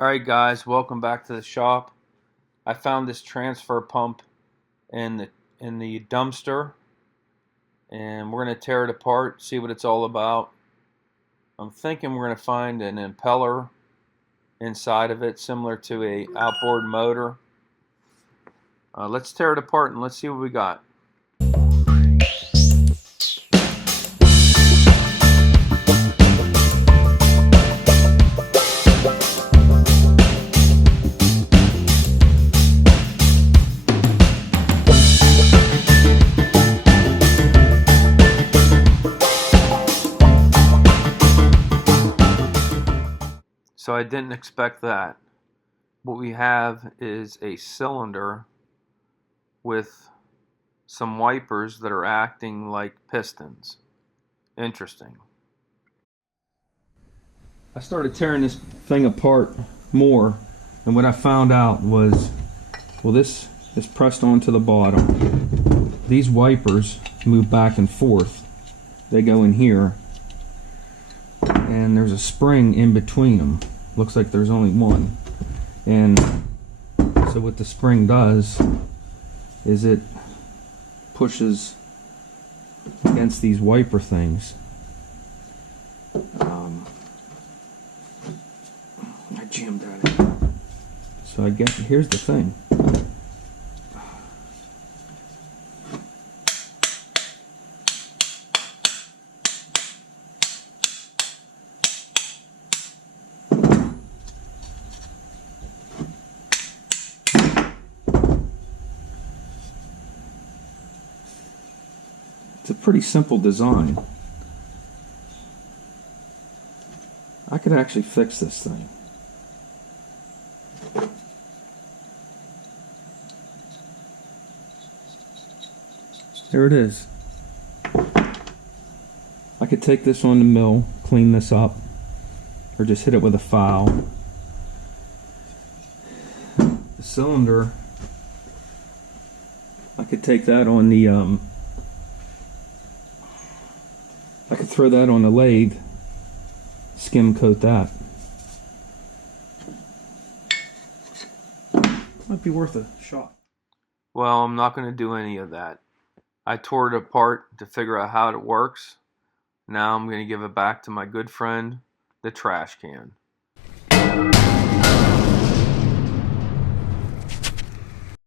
Alright guys, welcome back to the shop. I found this transfer pump in the dumpster, and we're going to tear it apart, see what it's all about. I'm thinking we're going to find an impeller inside of it similar to a outboard motor. Let's tear it apart and let's see what we got. So I didn't expect that. What we have is a cylinder with some wipers that are acting like pistons. Interesting. I started tearing this thing apart more, and what I found out was, well, this is pressed onto the bottom. These wipers move back and forth. They go in here, and there's a spring in between them. Looks like there's only one. And so what the spring does is it pushes against these wiper things. I jammed at it. So I guess here's the thing. It's a pretty simple design. I could actually fix this thing. There it is. I could take this on the mill, clean this up, or just hit it with a file. The cylinder, I could take that on the I could throw that on the lathe, skim coat that. Might be worth a shot. Well, I'm not going to do any of that. I tore it apart to figure out how it works. Now I'm going to give it back to my good friend, the trash can.